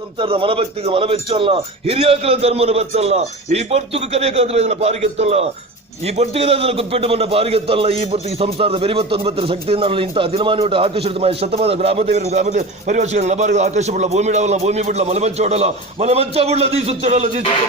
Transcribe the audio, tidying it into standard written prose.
ಸಂಸಾರದ ಮನಭಕ್ತಿಗೆ ಮನವೆಚ್ಚಲ್ಲ, ಹಿರಿಯಾಕಲ ಧರ್ಮನ ಬೆಚ್ಚಲ್ಲ, ಈ ಪೊರ್ತುಕು ಕರೆಯಕಾದ ಪಾರಿಗೆತ್ತಲ್ಲ, ಈ ಪೊರ್ತುಗೆ ಕುಪ್ಪೆಟ್ಟು ಬಂದ ಪಾರಿಗೆತ್ತಲ್ಲ, ಈ ಪೊರ್ತಿಗೆ ಸಂಸಾರದ ಬೆರಿಬತ್ತೊಂಬತ್ತರ ಶಕ್ತಿಯಿಂದ ಇಂತಹ ದಿನಮಾನ ಆಕರ್ಷಿತ ಶತಮಾನ ಗ್ರಾಮದೇವರ ಪರಿವರ್ಷಗಳ ನಬಾರಿಗೆ ಆಕಾಶ ಬಿಡಲ, ಭೂಮಿ ಡವಲ್ಲ, ಭೂಮಿ ಬಿಡಲ, ಮಲಮಂಚ ಹೊಡಲ್ಲ, ಮಲಮಂಚ ಬಿಡಲ, ದೀಸುತ್ತಡಲ್ಲ, ದೀಸುತ್ತ